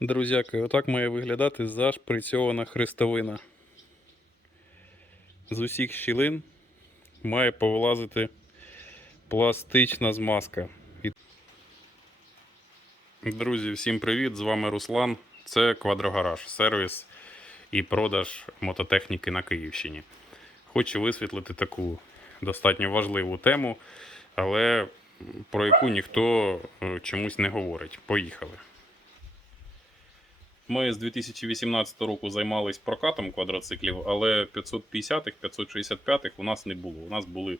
Друзяки, отак має виглядати зашприцьована хрестовина. З усіх щілин має повилазити пластична змазка. Друзі, всім привіт! З вами Руслан. Це Квадрогараж, сервіс і продаж мототехніки на Київщині. Хочу висвітлити таку достатньо важливу тему, але про яку ніхто е, чомусь не говорить. Поїхали. Ми з 2018 року займались прокатом квадроциклів, але 550-х, 565-х у нас не було. У нас були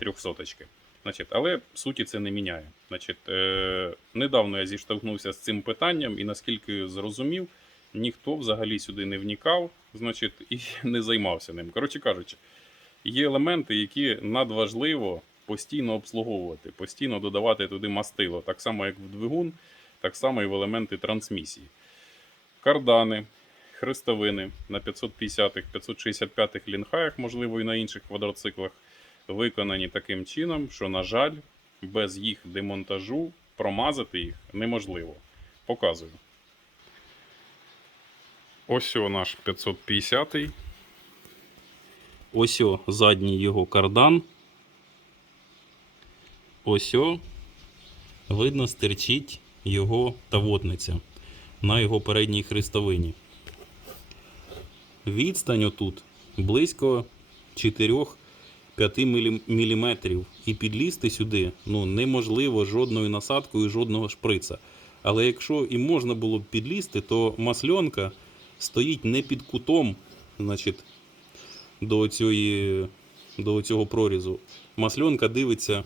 300-очки. Значить, але суті це не міняє. Значить, е, недавно я зіштовхнувся з цим питанням, і наскільки зрозумів, ніхто взагалі сюди не вникав, значить, і не займався ним. Коротше кажучи, є елементи, які надважливо постійно обслуговувати, постійно додавати туди мастило, так само як в двигун, так само і в елементи трансмісії кардани, хрестовини на 550-х, 565-х лінхаях, можливо, і на інших квадроциклах, виконані таким чином, що, на жаль, без їх демонтажу промазати їх неможливо. Показую. Ось наш 550-й. Ось задній його кардан. Ось видно стирчить його тавотниця на його передній хрестовині. Відстань отут близько 4-5 мм. І підлізти сюди ну, неможливо жодною насадкою, жодного шприца. Але якщо і можна було б підлізти, то масльонка стоїть не під кутом значить, до, цієї, до цього прорізу. Масльонка дивиться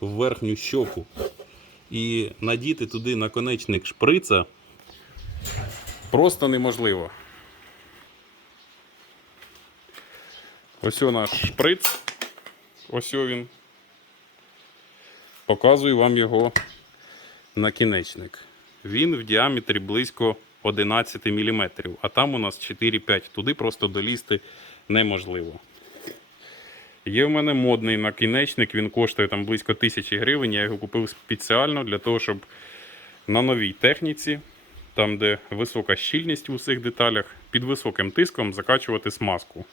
в верхню щоку. І надіти туди наконечник шприца Просто неможливо. Ось наш шприц. Ось він. Показую вам його накінечник. Він в діаметрі близько 11 мм, а там у нас 4-5. Туди просто долізти неможливо. Є в мене модний накінечник, він коштує там близько 1000 гривень. Я його купив спеціально для того, щоб на новій техніці там, де висока щільність в усіх деталях, під високим тиском закачувати смазку.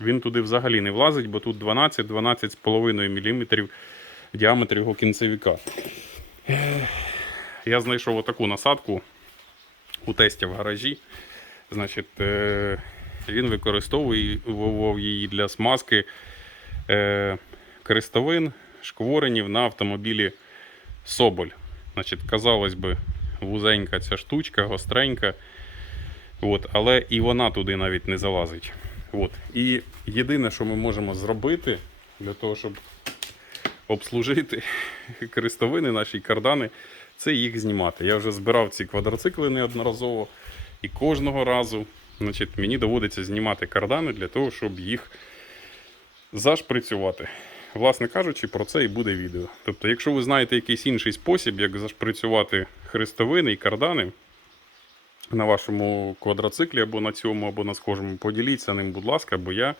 Він туди взагалі не влазить, бо тут 12-12,5 мм діаметр його кінцевіка. Я знайшов отаку насадку у тесті в гаражі. Значить, е, він використовував її для смазки е, крестовин, шкворенів на автомобілі Соболь. Значить, казалось би, вузенька ця штучка, гостренька. От, але і вона туди навіть не залазить. От. І єдине, що ми можемо зробити для того, щоб обслужити крестовини, наші кардани, це їх знімати. Я вже збирав ці квадроцикли неодноразово, і кожного разу значить, мені доводиться знімати кардани для того, щоб їх зашприцювати. Власне кажучи, про це і буде відео. Тобто, якщо ви знаєте якийсь інший спосіб, як зашприцювати хрестовини і кардани на вашому квадроциклі або на цьому, або на схожому, поділіться ним, будь ласка, бо я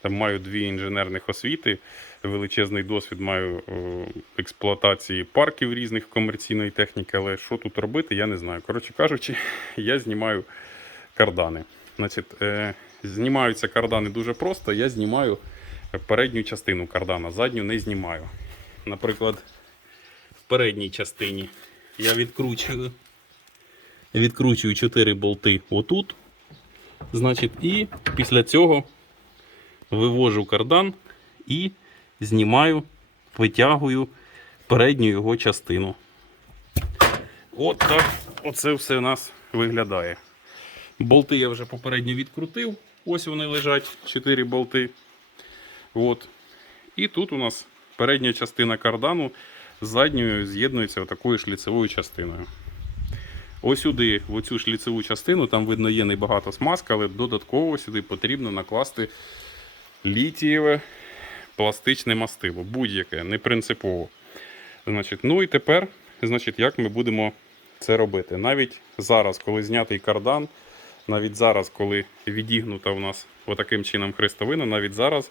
там маю дві інженерних освіти, величезний досвід маю е, експлуатації парків різних комерційної техніки, але що тут робити, я не знаю. Коротше кажучи, я знімаю кардани. Значить, е, знімаються кардани дуже просто. Я знімаю передню частину кардана, задню не знімаю. Наприклад, в передній частині я відкручую, відкручую 4 болти отут. Значить, і після цього вивожу кардан і знімаю, витягую передню його частину. От так оце все у нас виглядає. Болти я вже попередньо відкрутив. Ось вони лежать, 4 болти. От. І тут у нас передня частина кардану з задньою з'єднується такою шліцевою частиною. Ось сюди, в оцю шліцеву частину, там видно є небагато смазки, але додатково сюди потрібно накласти літієве пластичне мастило, будь-яке, не принципово. Значить, ну і тепер, значить, як ми будемо це робити? Навіть зараз, коли знятий кардан, навіть зараз, коли відігнута у нас отаким чином хрестовина, навіть зараз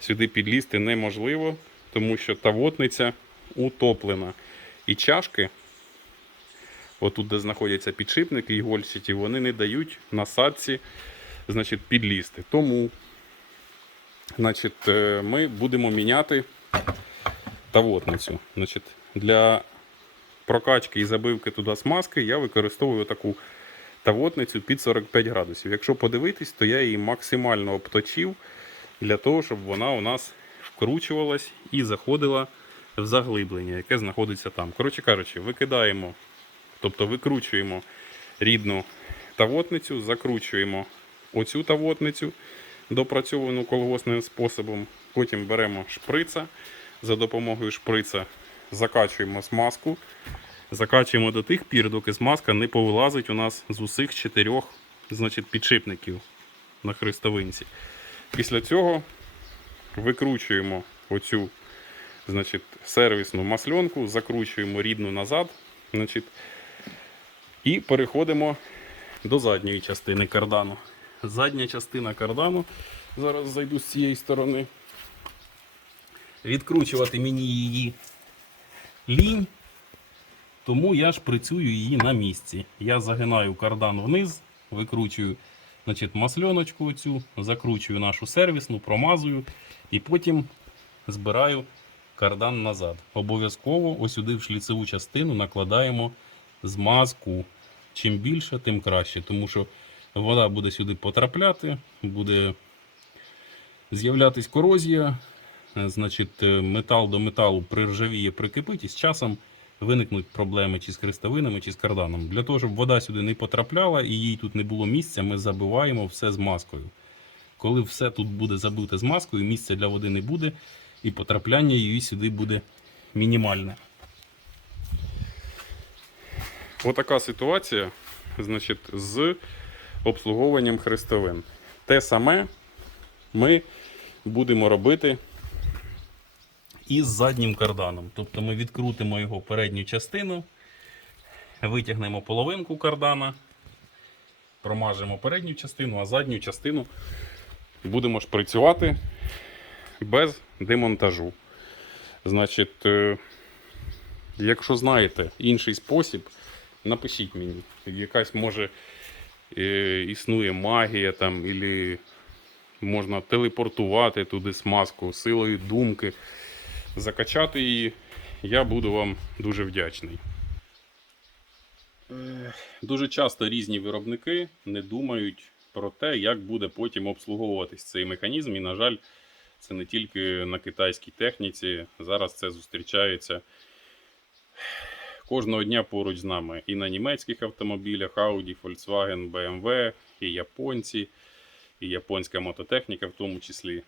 сюди підлізти неможливо, тому що тавотниця утоплена. І чашки отут, де знаходяться підшипники і гольщиті, вони не дають насадці значить, підлізти. Тому значить, е, ми будемо міняти тавотницю. Значить, для прокачки і забивки туди смазки я використовую таку тавотницю під 45 градусів. Якщо подивитись, то я її максимально обточив для того, щоб вона у нас вкручувалась і заходила в заглиблення, яке знаходиться там. Коротше кажучи, викидаємо, тобто викручуємо рідну тавотницю, закручуємо оцю тавотницю, допрацьовану колгосним способом. Потім беремо шприца, за допомогою шприца закачуємо смазку, закачуємо до тих пір, доки смазка не повилазить у нас з усіх чотирьох значить, підшипників на хрестовинці. Після цього викручуємо оцю значить, сервісну масльонку, закручуємо рідну назад. Значить, і переходимо до задньої частини кардану. Задня частина кардану. Зараз зайду з цієї сторони. Відкручувати мені її лінь, тому я шприцюю її на місці. Я загинаю кардан вниз, викручую значить, масльоночку цю, закручую нашу сервісну, промазую і потім збираю кардан назад. Обов'язково ось сюди в шліцеву частину накладаємо змазку. Чим більше, тим краще, тому що вода буде сюди потрапляти, буде з'являтись корозія, значить, е, метал до металу приржавіє, прикипить, і з часом виникнуть проблеми чи з хрестовинами, чи з карданом. Для того, щоб вода сюди не потрапляла і їй тут не було місця, ми забиваємо все змазкою. Коли все тут буде забите змазкою, місця для води не буде, і потрапляння її сюди буде мінімальне. Отака ситуація значить, з обслуговуванням хрестовин. Те саме ми будемо робити із заднім карданом. Тобто ми відкрутимо його передню частину, витягнемо половинку кардана, промажемо передню частину, а задню частину будемо шприцювати без демонтажу. Значить, е, якщо знаєте інший спосіб, напишіть мені. Якась може е, існує магія там, або можна телепортувати туди смазку силою думки, закачати її. Я буду вам дуже вдячний. Е, Дуже часто різні виробники не думають про те, як буде потім обслуговуватись цей механізм. І, на жаль, це не тільки на китайській техніці. Зараз це зустрічається кожного дня поруч з нами. І на німецьких автомобілях Audi, Volkswagen, BMW, і японці, і японська мототехніка в тому числі.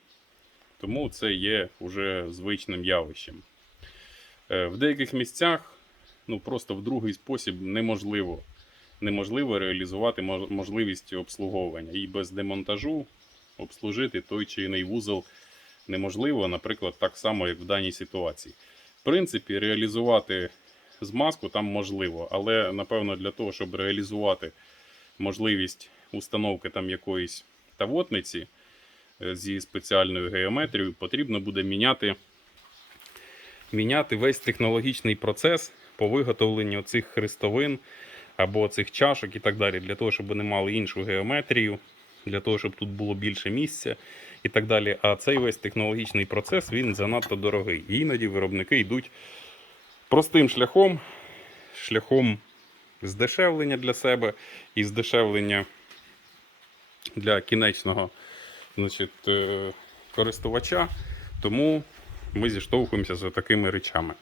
Тому це є вже звичним явищем. Е, В деяких місцях ну, просто в другий спосіб неможливо, неможливо реалізувати можливість обслуговування. І без демонтажу обслужити той чи інший вузол неможливо, наприклад, так само, як в даній ситуації. В принципі, реалізувати змазку там можливо, але напевно для того, щоб реалізувати можливість установки там якоїсь тавотниці зі спеціальною геометрією, потрібно буде міняти, міняти весь технологічний процес по виготовленню цих хрестовин або цих чашок і так далі, для того, щоб вони мали іншу геометрію, для того, щоб тут було більше місця і так далі. А цей весь технологічний процес він занадто дорогий. Іноді виробники йдуть простим шляхом, шляхом здешевлення для себе і здешевлення для кінечного значить, е, користувача. Тому ми зіштовхуємося з такими речами.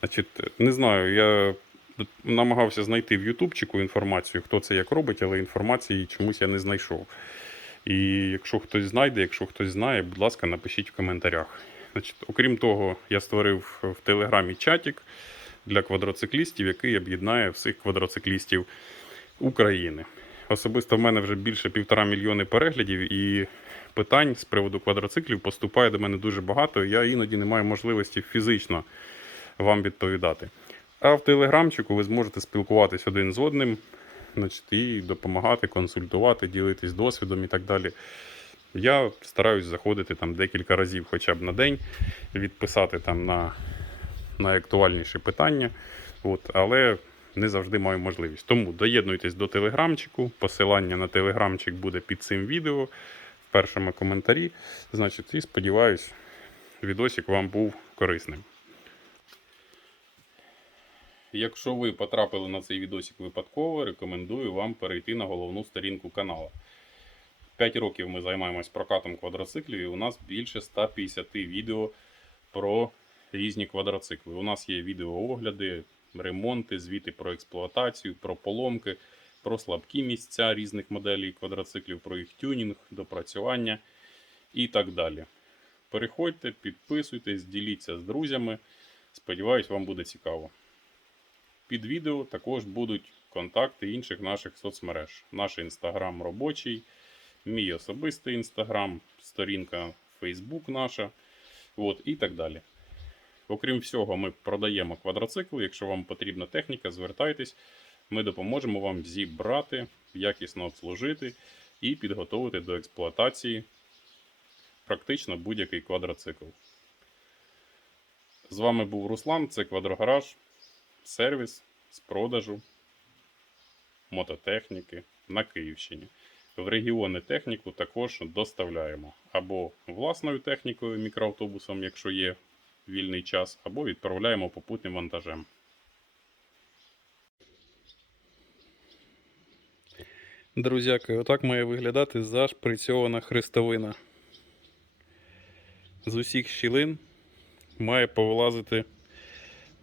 Значить, не знаю, я намагався знайти в Ютубчику інформацію, хто це як робить, але інформації чомусь я не знайшов. І якщо хтось знайде, якщо хтось знає, будь ласка, напишіть в коментарях. Значить, окрім того, я створив в Телеграмі чатик для квадроциклістів, який об'єднає всіх квадроциклістів України. Особисто в мене вже більше півтора мільйони переглядів, і питань з приводу квадроциклів поступає до мене дуже багато. Я іноді не маю можливості фізично вам відповідати. А в телеграмчику ви зможете спілкуватись один з одним, значить, і допомагати, консультувати, ділитись досвідом і так далі. Я стараюсь заходити там декілька разів хоча б на день, відписати там на найактуальніші питання. От, але не завжди маю можливість. Тому доєднуйтесь до телеграмчику. Посилання на телеграмчик буде під цим відео першому коментарі. Значить, і сподіваюсь, відосик вам був корисним. Якщо ви потрапили на цей відосик випадково, рекомендую вам перейти на головну сторінку каналу. 5 років ми займаємось прокатом квадроциклів, і у нас більше 150 відео про різні квадроцикли. У нас є відеоогляди, ремонти, звіти про експлуатацію, про поломки, про слабкі місця різних моделей квадроциклів, про їх тюнінг, допрацювання і так далі. Переходьте, підписуйтесь, діліться з друзями. Сподіваюсь, вам буде цікаво. Під відео також будуть контакти інших наших соцмереж. Наш інстаграм робочий, мій особистий інстаграм, сторінка Фейсбук наша, от, і так далі. Окрім всього, ми продаємо квадроцикли. Якщо вам потрібна техніка, звертайтесь, ми допоможемо вам зібрати, якісно обслужити і підготовити до експлуатації практично будь-який квадроцикл. З вами був Руслан, це Квадрогараж, сервіс з продажу мототехніки на Київщині. В регіони техніку також доставляємо або власною технікою, мікроавтобусом, якщо є вільний час, або відправляємо попутним вантажем. Друзяки, отак має виглядати зашприцьована хрестовина. З усіх щілин має повилазити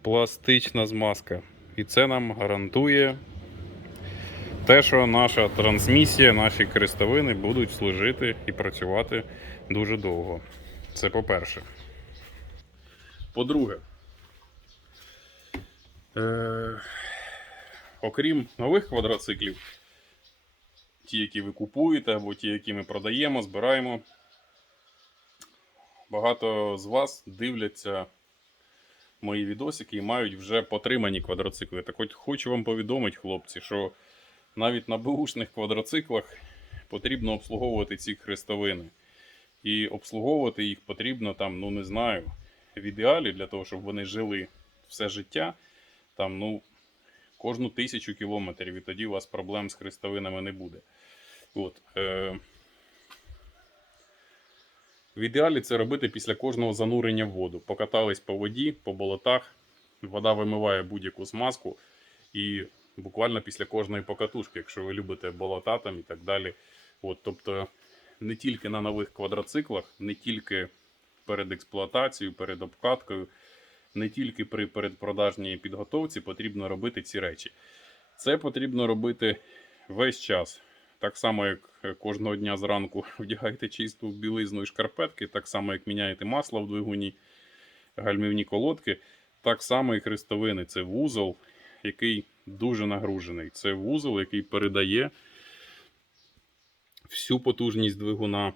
пластична змазка. І це нам гарантує те, що наша трансмісія, наші крестовини будуть служити і працювати дуже довго. Це по-перше. По-друге, е- окрім нових квадроциклів, ті, які ви купуєте, або ті, які ми продаємо, збираємо, багато з вас дивляться мої відосики і мають вже потримані квадроцикли. Так от хочу вам повідомити, хлопці, що навіть на бушних квадроциклах потрібно обслуговувати ці хрестовини. І обслуговувати їх потрібно там, ну не знаю, в ідеалі для того, щоб вони жили все життя, там, ну, кожну тисячу кілометрів, і тоді у вас проблем з хрестовинами не буде. От, е- в ідеалі це робити після кожного занурення в воду. Покатались по воді, по болотах, вода вимиває будь-яку смазку. І буквально після кожної покатушки, якщо ви любите болота там і так далі. От, тобто не тільки на нових квадроциклах, не тільки перед експлуатацією, перед обкаткою, не тільки при передпродажній підготовці потрібно робити ці речі. Це потрібно робити весь час. Так само, як кожного дня зранку вдягаєте чисту білизну і шкарпетки, так само, як міняєте масло в двигуні, гальмівні колодки, так само і хрестовини. Це вузол, який дуже нагружений. Це вузол, який передає всю потужність двигуна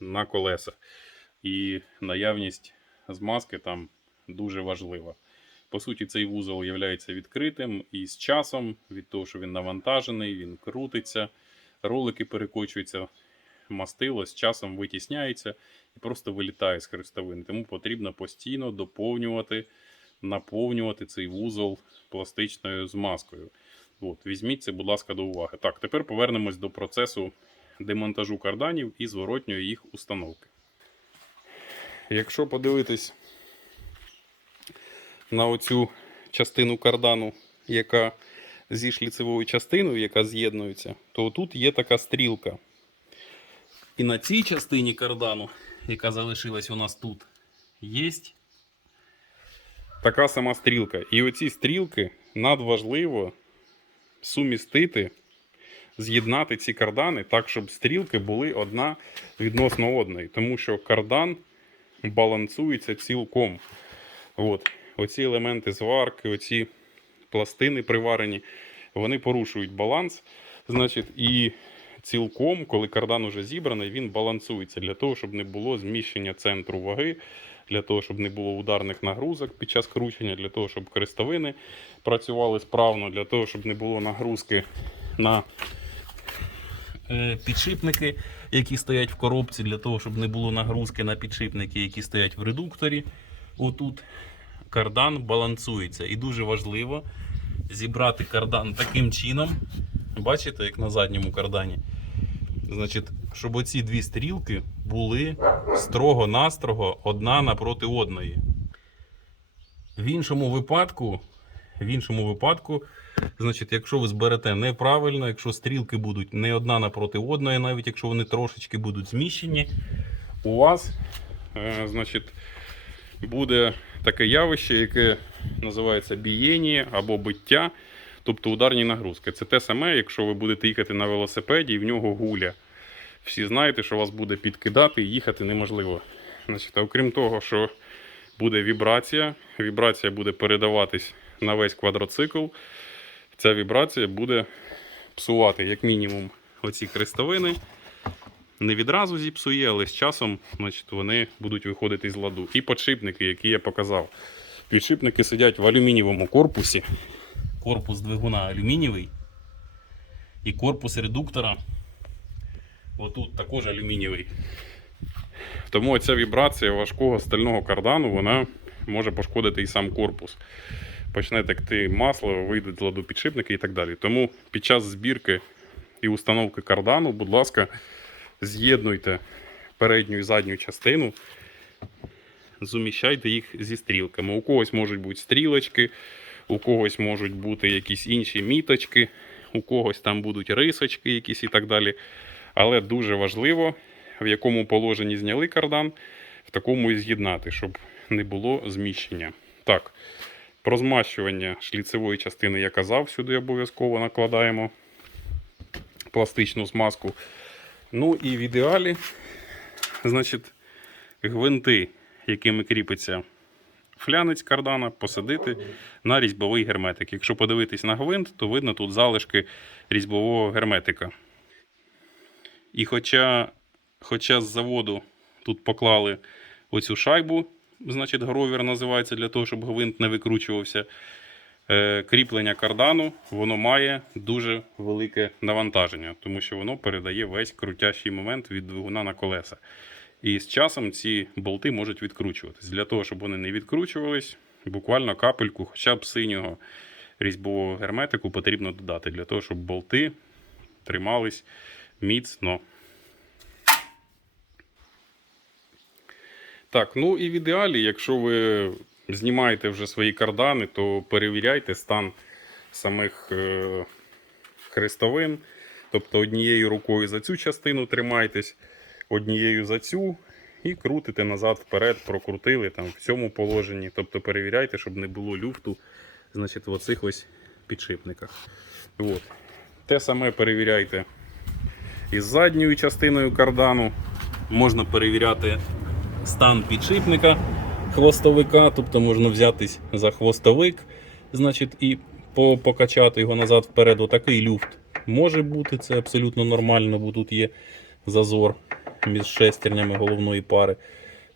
на колеса. І наявність змазки там дуже важлива. По суті, цей вузол є відкритим і з часом, від того, що він навантажений, він крутиться, ролики перекочуються, мастило з часом витісняється і просто вилітає з хрестовин. Тому потрібно постійно доповнювати, наповнювати цей вузол пластичною змазкою. От, візьміть це, будь ласка, до уваги. Так, тепер повернемось до процесу демонтажу карданів і зворотньої їх установки. Якщо подивитись на оцю частину кардану, яка зі шліцевою частиною, яка з'єднується, то тут є така стрілка. І на цій частині кардану, яка залишилась у нас тут, є така сама стрілка. І оці стрілки надважливо сумістити, з'єднати ці кардани так, щоб стрілки були одна відносно одної. Тому що кардан балансується цілком. От. Оці елементи зварки, оці пластини приварені, вони порушують баланс. Значить, і цілком, коли кардан уже зібраний, він балансується для того, щоб не було зміщення центру ваги, для того, щоб не було ударних нагрузок під час кручення, для того, щоб крестовини працювали справно, для того, щоб не було нагрузки на е, підшипники, які стоять в коробці, для того, щоб не було нагрузки на підшипники, які стоять в редукторі. Отут кардан балансується. І дуже важливо, зібрати кардан таким чином. Бачите, як на задньому кардані. Значить, щоб оці дві стрілки були строго-настрого одна напроти одної. В іншому випадку, в іншому випадку, значить, якщо ви зберете неправильно, якщо стрілки будуть не одна напроти одної, навіть якщо вони трошечки будуть зміщені, у вас, е, значить, буде таке явище, яке називається бієння або биття, тобто ударні нагрузки. Це те саме, якщо ви будете їхати на велосипеді і в нього гуля. Всі знаєте, що вас буде підкидати і їхати неможливо. Значить, окрім того, що буде вібрація, вібрація буде передаватись на весь квадроцикл. Ця вібрація буде псувати, як мінімум, оці хрестовини. Не відразу зіпсує, але з часом значить, вони будуть виходити з ладу. І подшипники, які я показав. Підшипники сидять в алюмінієвому корпусі. Корпус двигуна алюмінієвий. І корпус редуктора. Отут також алюмінієвий. Тому ця вібрація важкого стального кардану вона може пошкодити і сам корпус. Почне текти масло, вийдуть з ладу підшипники і так далі. Тому під час збірки і установки кардану, будь ласка, з'єднуйте передню і задню частину, зуміщайте їх зі стрілками. У когось можуть бути стрілочки, у когось можуть бути якісь інші міточки, у когось там будуть рисочки якісь і так далі. Але дуже важливо, в якому положенні зняли кардан, в такому і з'єднати, щоб не було зміщення. Так, про змащування шліцевої частини я казав, сюди обов'язково накладаємо пластичну смазку. Ну і в ідеалі, значить, гвинти, якими кріпиться флянець кардана, посадити на різьбовий герметик. Якщо подивитись на гвинт, то видно тут залишки різьбового герметика. І хоча, хоча з заводу тут поклали оцю шайбу, значить, гровір називається для того, щоб гвинт не викручувався. Е, кріплення кардану воно має дуже велике навантаження, тому що воно передає весь крутящий момент від двигуна на колеса. І з часом ці болти можуть відкручуватись. Для того, щоб вони не відкручувались, буквально капельку, хоча б синього різьбового герметику потрібно додати, для того, щоб болти тримались міцно. Так, ну і в ідеалі, якщо ви знімаєте вже свої кардани, то перевіряйте стан самих е, хрестовин. Тобто однією рукою за цю частину тримайтесь, однією за цю і крутите назад вперед, прокрутили там в цьому положенні. Тобто перевіряйте, щоб не було люфту значить, в оцих ось підшипниках. От. Те саме перевіряйте із задньою частиною кардану. Можна перевіряти стан підшипника хвостовика, тобто можна взятись за хвостовик, значить, і по- покачати його назад вперед. Отакий люфт може бути, це абсолютно нормально, бо тут є зазор між шестернями головної пари.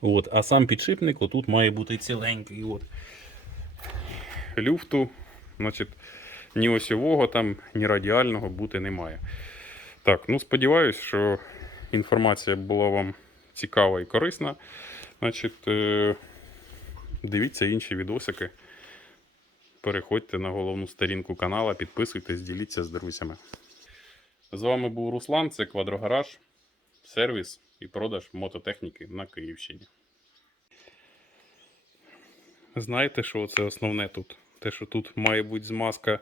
От. А сам підшипник отут має бути ціленький. От. Люфту, значить, ні осьового там, ні радіального бути немає. Так, ну сподіваюсь, що інформація була вам цікава і корисна. Значить, е, дивіться інші відосики. Переходьте на головну сторінку канала, підписуйтесь, діліться з друзями. З вами був Руслан, це Квадрогараж, сервіс і продаж мототехніки на Київщині. Знаєте, що це основне тут? Те, що тут має бути змазка,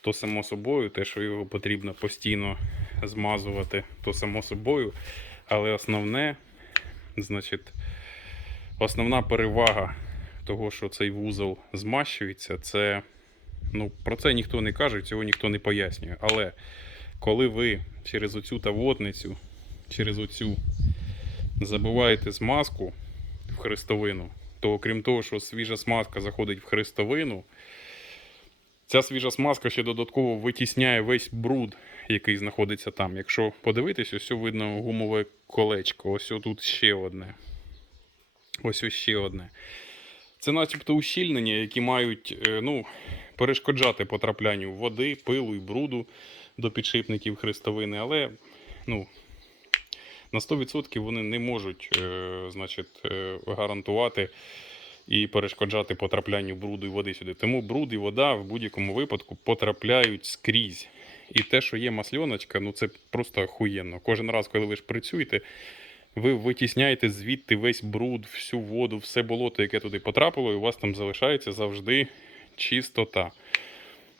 то само собою, те, що його потрібно постійно змазувати, то само собою. Але основне, значить, основна перевага того, що цей вузол змащується, це ну, про це ніхто не каже, цього ніхто не пояснює. Але коли ви через оцю тавотницю, через оцю забиваєте змазку в хрестовину, то окрім того, що свіжа смазка заходить в хрестовину, ця свіжа смазка ще додатково витісняє весь бруд, який знаходиться там. Якщо подивитись, ось видно гумове колечко, ось тут ще одне. Ось ще одне. Це начебто ущільнення, які мають е, ну, перешкоджати потраплянню води, пилу і бруду до підшипників хрестовини, але ну, на 100% вони не можуть е, значить, е, гарантувати і перешкоджати потраплянню бруду і води сюди. Тому бруд і вода в будь-якому випадку потрапляють скрізь. І те, що є масльоночка, ну це просто охуєнно. Кожен раз, коли ви шприцюєте, ви витісняєте звідти весь бруд, всю воду, все болото, яке туди потрапило, і у вас там залишається завжди чистота.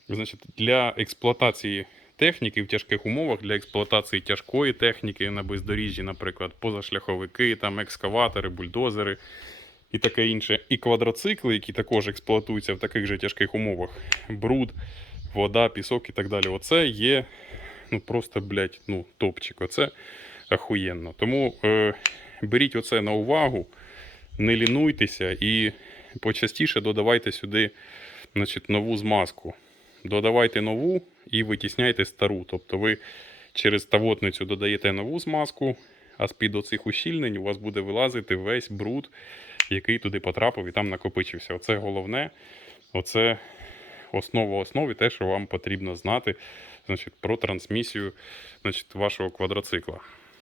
Значить, для експлуатації техніки в тяжких умовах, для експлуатації тяжкої техніки на бездоріжжі, наприклад, позашляховики, там екскаватори, бульдозери і таке інше, і квадроцикли, які також експлуатуються в таких же тяжких умовах, бруд, вода, пісок і так далі. Оце є ну просто, блядь, ну, топчик. Оце ахуєнно. Тому е, беріть оце на увагу, не лінуйтеся і почастіше додавайте сюди значить, нову змазку. Додавайте нову і витісняйте стару. Тобто ви через тавотницю додаєте нову змазку, а з-під оцих ущільнень у вас буде вилазити весь бруд, який туди потрапив і там накопичився. Оце головне, оце основа основі, те, що вам потрібно знати значить, про трансмісію значить, вашого квадроцикла.